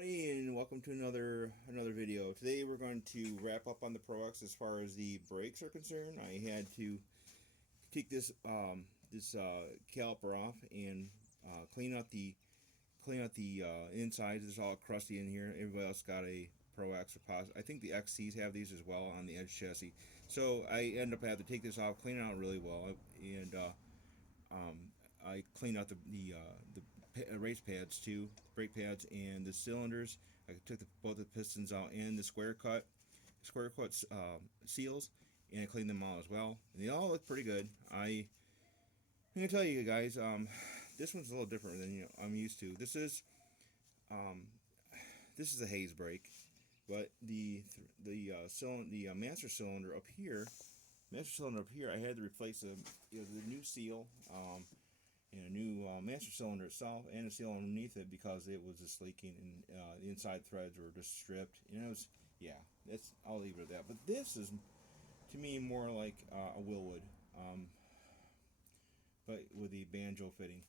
everybody, and welcome to another video. Today we're going to wrap up on the Pro X as far as the brakes are concerned. I had to take this caliper off and clean out the insides. It's all crusty in here. Everybody else got a Pro X or I think the XCs have these as well on the edge chassis. So I end up having to take this off, clean it out really well, and um, I cleaned out the race pads too, brake pads and the cylinders. I took both the pistons out and the square cut seals, and I cleaned them all as well. And they all look pretty good. I'm gonna tell you guys, this one's a little different than I'm used to. Um, this is a Hayes brake, but the master cylinder up here, I had to replace the new seal. And a new master cylinder itself and a seal underneath it because it was just leaking and the inside threads were just stripped. And it was, yeah, I'll leave it at that. But this is, to me, more like a Willwood, but with the banjo fitting.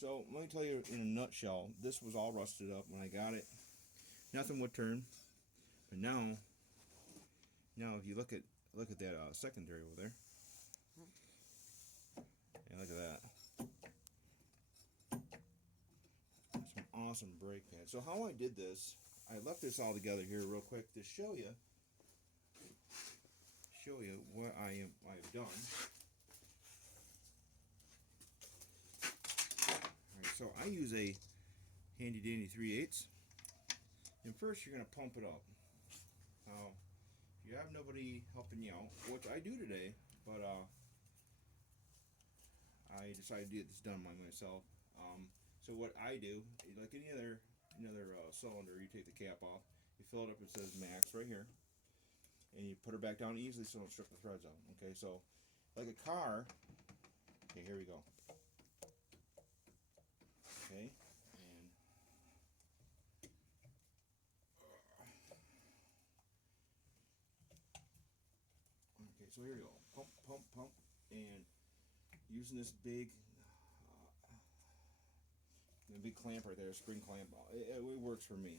So let me tell you in a nutshell, this was all rusted up when I got it. Nothing would turn, but now if you look at that secondary over there. Yeah, look at that. Some awesome brake pads. So how I did this, I left this all together here real quick to show you what I've done. Alright, so I use a handy dandy 3/8. And first you're gonna pump it up. Now, if you have nobody helping you out, which I do today, but I decided to get this done by myself. So what I do, like any other cylinder, you take the cap off, you fill it up. It says max right here, and you put her back down easily so don't strip the threads out. Okay, so like a car. Okay, here we go. Okay, and okay, so here we go. Pump, pump, pump, and using this big clamp right there, spring clamp. It works for me.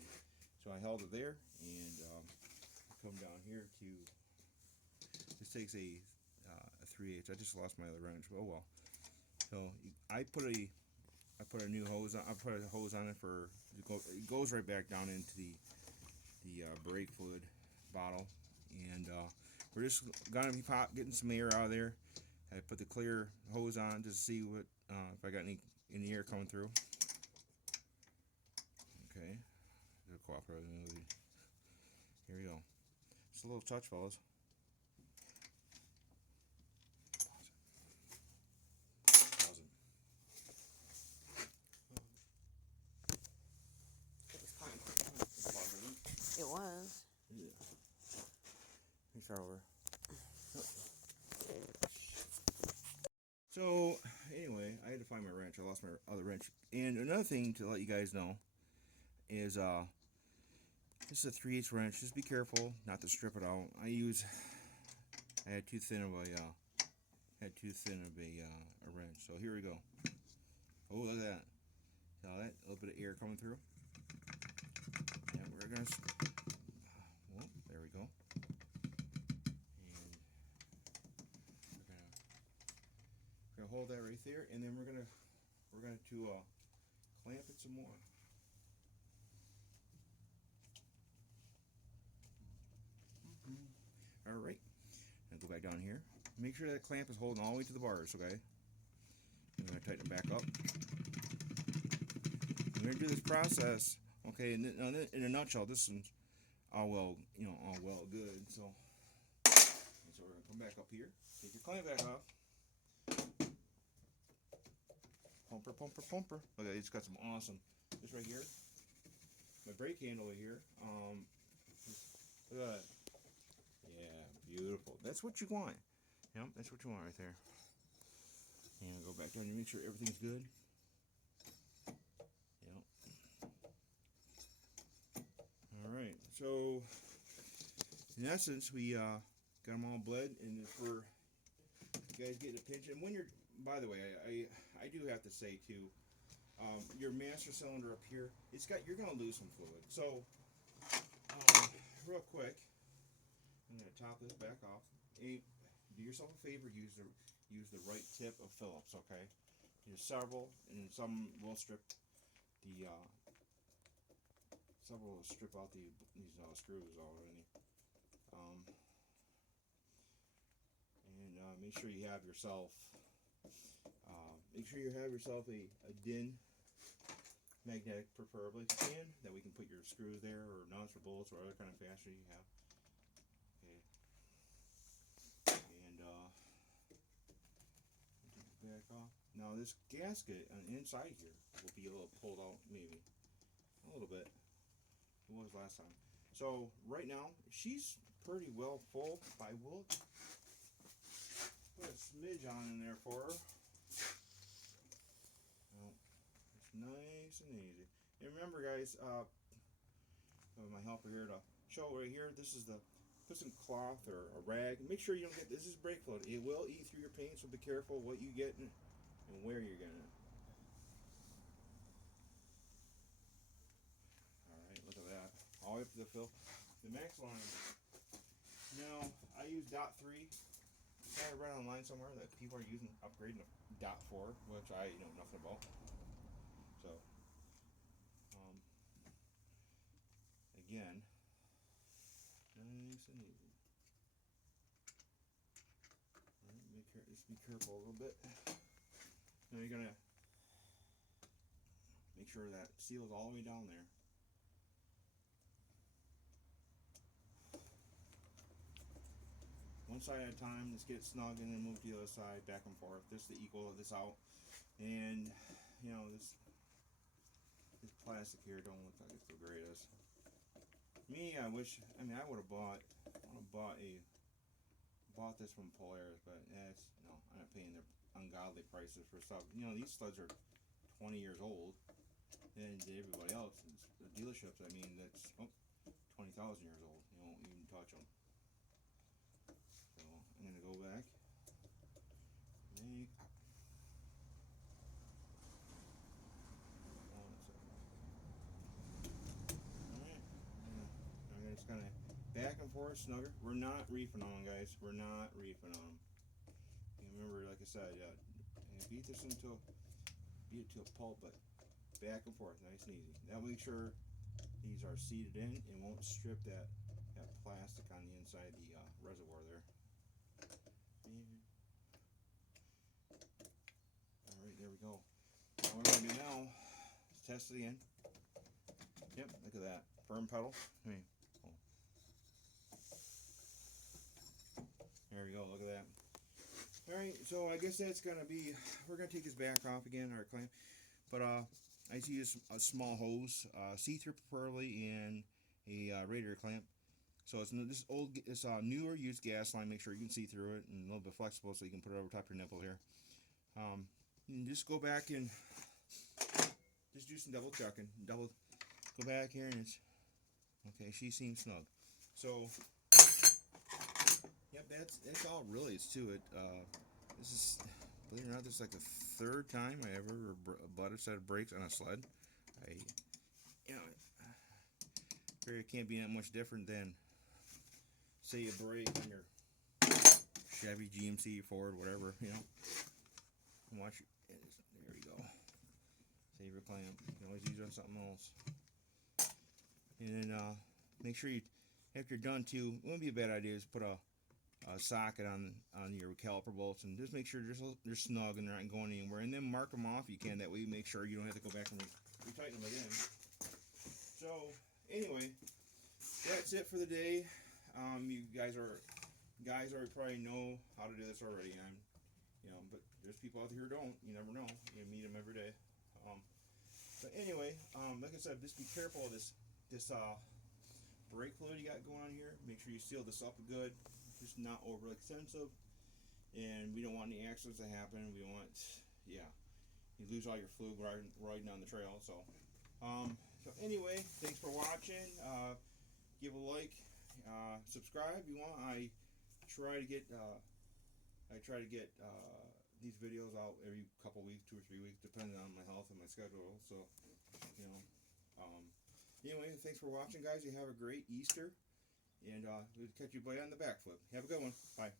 So I held it there, and come down here to. This takes a 3/8. I just lost my other wrench. Oh well. So I put a new hose on. I put a hose on it it goes right back down into the brake fluid bottle, and we're just gonna be getting some air out of there. I put the clear hose on just to see what if I got any air coming through. Okay, here we go. Just a little touch, fellas. It was. Yeah. Let me start over. So anyway, I had to find my wrench. I lost my other wrench. And another thing to let you guys know is this is a 3/8 wrench. Just be careful not to strip it out. I had too thin of a wrench. So here we go. Oh, look at that. Saw that? A little bit of air coming through. And we're gonna. Well, there we go. And we're gonna hold that right there, and then we're going to clamp it some more. All right. Now go back down here. Make sure that clamp is holding all the way to the bars. Okay. I'm gonna tighten it back up. I'm gonna do this process. Okay. In a nutshell, this is all well good. So we're gonna come back up here. Take your clamp back off. Pumper, pumper, pumper. Look at it, it's got some awesome. This right here, my brake handle right here. Look at that. Yeah, beautiful. That's what you want. Yep, that's what you want right there. And go back down and make sure everything's good. Yep. All right. So, in essence, we got them all bled, and for you guys getting a pinch. And when you're, by the way, I do have to say too, Your master cylinder up here, you're gonna lose some fluid. So real quick, I'm gonna top this back off. Do yourself a favor. Use the right tip of Phillips. Okay. There's several, and some will strip the several will strip out these screws already. Um, and make sure you have yourself a DIN magnetic, preferably if you can, that we can put your screws there, or nuts or bolts or other kind of fastener you have. Okay. And take it back off. Now this gasket on the inside here will be a little pulled out, maybe a little bit. It was last time. So right now she's pretty well full. I will put a smidge on in there for her. It's nice and easy. And remember, guys, my helper here to show right here. This is put some cloth or a rag. Make sure you don't get this is brake fluid. It will eat through your paint, so be careful what you get and where you're getting it. All right, look at that. All the way up to the fill. The max line. Now I use .3. I read online somewhere that people are upgrading to .4, which I know nothing about. So, again, nice and easy. Right, just be careful a little bit. Now you're gonna make sure that seals all the way down there. One side at a time. Let's get it snug, and then move to the other side, back and forth. This to equal this out. And this plastic here don't look like it's the greatest. Me, I would have bought this from Polaris, but I'm not paying their ungodly prices for stuff. These studs are 20 years old, and everybody else, the dealerships, that's 20,000 years old. You won't even touch them. So I'm gonna go back. It's kind of back and forth, snugger. We're not reefing on them, guys. We're not reefing on them. And remember, like I said, beat it to a pulp, but back and forth, nice and easy. Now make sure these are seated in and won't strip that plastic on the inside of the reservoir there. All right, there we go. Now what we're gonna do now is test it again. Yep, look at that firm pedal. There we go, look at that. Alright, so I guess that's gonna be, we're gonna take this back off again, our clamp. But I use a small hose, see-through preferably, and a radiator clamp. So it's newer used gas line. Make sure you can see through it, and a little bit flexible so you can put it over top your nipple here. And just go back and just do some double checking. Go back here, and it's okay. She seems snug. So yep, that's all really is to it. This is, believe it or not, this is like the third time I ever bought a set of brakes on a sled. It can't be that much different than, say, a brake on your Chevy, GMC, Ford, whatever, Watch it. There we go. Save your clamp. You can always use it on something else. And then make sure after you're done too, it wouldn't be a bad idea is put a socket on your caliper bolts, and just make sure they're snug and they're not going anywhere. And then mark them off if you can. That way you make sure you don't have to go back and retighten them again. So anyway, that's it for the day. You guys already probably know how to do this already. But there's people out there who don't. You never know. You meet them every day. But anyway, like I said, just be careful of this brake fluid you got going on here. Make sure you seal this up good. Just not over extensive, and we don't want any accidents to happen. We want, you lose all your fluid riding on the trail. So anyway, thanks for watching. Give a like, subscribe if you want. I try to get these videos out every couple weeks, 2 or 3 weeks, depending on my health and my schedule. So, you know, anyway, thanks for watching, guys. You have a great Easter, and we'll catch you boy on the back flip. Have a good one. Bye.